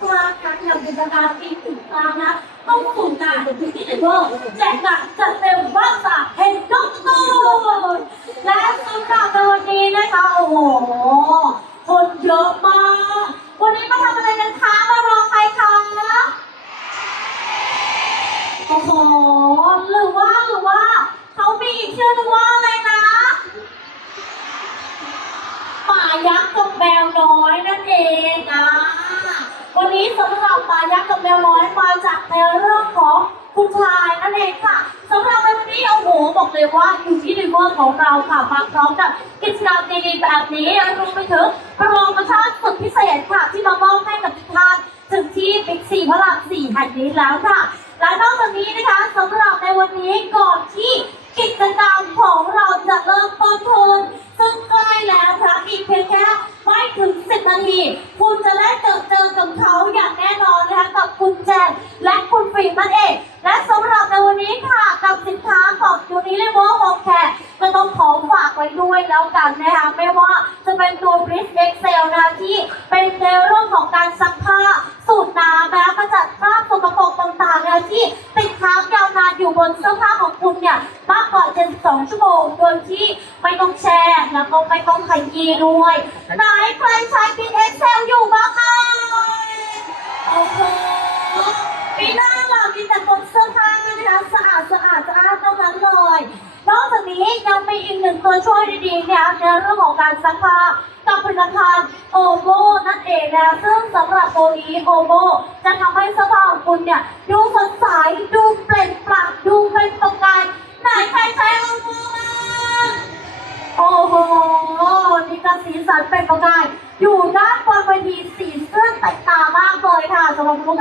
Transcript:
กล้าทั้งยังเป็นกาปีถึงกลางนะต้องสูงงานที่ที่เวอร์แจกหนักจัดเต็มบ้านสาเห็นก็ตูนและสำหรับในวันนี้นะคะโอ้โหคนเยอะมาก วันนี้มาทำอะไรกันคะมารอใครคะโอ้โหหรือว่าหรือว่าเขามีอีกชื่อนึงว่าอะไรนะหมายักษ์กับแมวน้อยนั่นเองนะ วันนี้สำหรับหมายักษ์กับแมวน้อยมาจากในเรื่องของผู้ชายนั่นเองค่ะสำหรับในวันนี้โอ้โหบอกเลยว่าอยู่ที่ดิเวอร์ของเราค่ะมาพร้อมกับกิจกรรมดีๆแบบนี้รวมไปถึงโปรโมชั่นสุดพิเศษค่ะ ที่มามอบให้กับทุกท่านถึงที่บิ๊กซีพระรามสี่แห่งนี้แล้วค่ะและนอกจากนี้นะคะสำหรับในวันนี้ก่อนที่กิจกรรม ไม่ถึง 10 นาที คุณจะได้เจอเจอกับเขาอย่างแน่นอนนะคะกับคุณแจนและคุณฟิล์มนั่นเอง และสำหรับในวันนี้ค่ะกับสินค้าของยูนิเลเวอร์โฮมแคร์ก็ต้องขอฝากไว้ด้วยแล้วกันนะคะไม่ว่าจะเป็นตัวบริสเอ็กเซลนะที่เป็นในเรื่องของการซักผ้าสูตรน้ำนะคะขจัดคราบสกปรกต่างๆนะคะที่ติดค้างยาวนานอยู่บนเสื้อผ้าของคุณเนี่ยมากกว่า 72 ชั่วโมงโดยที่ไม่ต้องแช่ แล้วก็ไม่ต้องขยี้ด้วย ไหนใครใช้บินเอ็กเซลอยู่บ้างไหมโอ้โหปีหน้าเรามีแต่คนเสื้อผ้านะคะสะอาดสะอาดสะอาดเท่านั้นเลยนอกจากนี้ยังมีอีกหนึ่งตัวช่วยดีๆเนี่ยในเรื่องของการซักผ้ากับผลิตภัณฑ์โอโมนั่นเองนะซึ่งสำหรับตัวนี้โอโมจะทำให้เสื้อผ้าของคุณเนี่ยดูสดใสดูเปล่งปลั่งดูเป็นประกาย สีสันเป็นประกาย อยู่ด้านบนเวทีสีเสื้อแตกตามากเลยค่ะสำหรับคุณลูกค้า